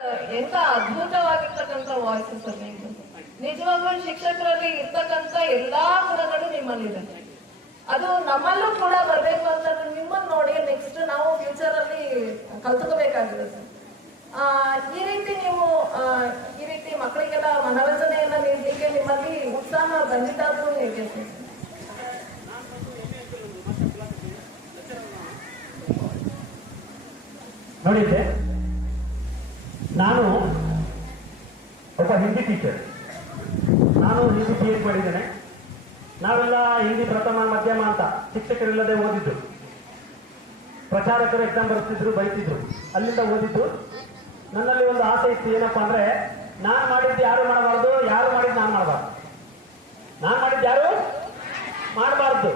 ಎಂತ ಅದ್ಭುತವಾಗಿರ್ತಕ್ಕಂಥ ವಾಯ್ಸಸ್ ಅಲ್ಲಿ ನಿಜವಾಗ್ಲೂ ಶಿಕ್ಷಕರಲ್ಲಿ ಇರ್ತಕ್ಕಂಥ ಎಲ್ಲಾ ಗುಣಗಳು ನಿಮ್ಮಲ್ಲಿದೆ. ಅದು ನಮ್ಮಲ್ಲೂ ಕೂಡ ಬರ್ಬೇಕು ಅಂತ ನಿಮ್ಮನ್ನ ನೋಡಿ ನೆಕ್ಸ್ಟ್ ನಾವು ಫ್ಯೂಚರ್ ಅಲ್ಲಿ ಕಲ್ತ್ಕೋಬೇಕಾಗಿದೆ ಸರ್. ಈ ರೀತಿ ನೀವು ಈ ರೀತಿ ಮಕ್ಕಳಿಗೆಲ್ಲ ಮನೋರಂಜನೆಯನ್ನ ನೀಡಲಿಕ್ಕೆ ನಿಮ್ಮಲ್ಲಿ ಉತ್ಸಾಹ ಬಂದಿದ್ದಾದ್ರೂ ಹೇಗೆ ಸರ್? ನೋಡಿದ್ದೆ, ನಾನು ಒಬ್ಬ ಹಿಂದಿ ಟೀಚರ್. ನಾನು ಹಿಂದಿ PhD ಮಾಡಿದ್ದೇನೆ. ನಾವೆಲ್ಲ ಹಿಂದಿ ಪ್ರಥಮ ಮಧ್ಯಮ ಅಂತ ಶಿಕ್ಷಕರಿಲ್ಲದೆ ಓದಿದ್ದು. ಪ್ರಚಾರಕರು ಎಕ್ಸಾಮ್ ಬರೆಸ್ತಿದ್ರು, ಬೈತಿದ್ರು, ಅಲ್ಲಿಂದ ಓದಿದ್ದು. ನನ್ನಲ್ಲಿ ಒಂದು ಆಸೆ ಇತ್ತು, ಏನಪ್ಪಾ ಅಂದ್ರೆ ನಾನು ಮಾಡಿದ್ದು ಯಾರು ಮಾಡಬಾರ್ದು, ಯಾರು ಮಾಡಿದ್ದು ನಾನು ಮಾಡಬಾರ್ದು. ನಾನು ಮಾಡಿದ್ದು ಯಾರು ಮಾಡಬಾರ್ದು,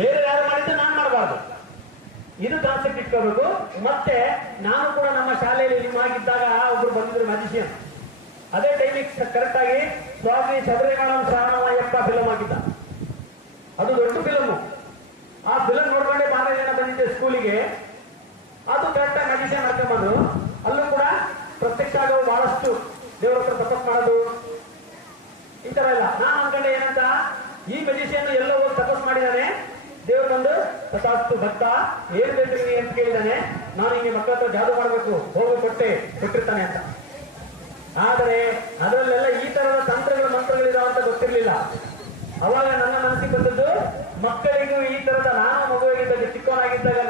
ಬೇರೆ ಯಾರು ಮಾಡಿದ್ದು ನಾನು ಮಾಡಬಾರ್ದು. ಇದು ಕಾನ್ಸೆಪ್ಟ್ ಇಟ್ಕೋಬೇಕು. ಮತ್ತೆ ನಾನು ಕೂಡ ನಮ್ಮ ಶಾಲೆಯಲ್ಲಿ ನಿಮ್ಮಾಗಿದ್ದಾಗ ಒಬ್ರು ಬಂದಿದ್ರು ಮ್ಯಾಜಿಷಿಯನ್. ಅದೇ ಟೈಮಿಗೆ ಕರೆಕ್ಟ್ ಆಗಿ ಸ್ವಾಮಿ ಶಬರಿಮಲ ಶ್ರಾವಣಯ್ಯಪ್ಪ ಫಿಲಮ್ ಆಗಿದ್ದ. ಅದು ದೊಡ್ಡ ಫಿಲಮು. ಆ ಫಿಲಮ್ ನೋಡ್ಕೊಂಡೆ 15 ಜನ ಬಂದಿದ್ದೆ ಸ್ಕೂಲಿಗೆ. ಅದು ಕರೆಕ್ಟ್ ಆಗಿ ಮ್ಯಾಜಿಷಿಯನ್ ಮಾಡ್ಕೊಂಡ್ಬಂದು ಅಲ್ಲೂ ಕೂಡ ಪ್ರತ್ಯಕ್ಷ ಆಗೋ ಬಹಳಷ್ಟು ದೇವರ ಹತ್ರ ತಪಸ್ ಮಾಡೋದು ಈ ತರ ಇಲ್ಲ. ನಾನು ಅನ್ಕೊಂಡೆ ಏನಂತ, ಈ ಮ್ಯಾಜಿಷಿಯನ್ ಎಲ್ಲೋ ಹೋಗಿ ತಪಸ್ ಮಾಡಿದಾನೆ, ದೇವ್ರ ಬಂದು ತಥಾಸ್ತು ಭಕ್ತ ಏನ್ ಬೇಕು ನೀ ಅಂತ ಕೇಳಿದಾನೆ, ನಾನು ಹಿಂಗೆ ಮಕ್ಕಳ ಹತ್ರ ಜಾದು ಮಾಡಬೇಕು ಹೋಗಿ ಕೊಟ್ಟಿರ್ತಾನೆ ಅಂತ. ಆದರೆ ಅದರಲ್ಲೆಲ್ಲ ಈ ತರದ ತಂತ್ರಗಳು ಮಂತ್ರಗಳಿದಾವ ಅಂತ ಗೊತ್ತಿರ್ಲಿಲ್ಲ. ಅವಾಗ ನನ್ನ ಮನಸ್ಸಿಗೆ ಬಂದದ್ದು, ಮಕ್ಕಳಿಗೂ ಈ ತರದ, ನಾನು ಮಗುವಾಗಿದ್ದಾಗ ಚಿಕ್ಕವನಾಗಿದ್ದಾಗ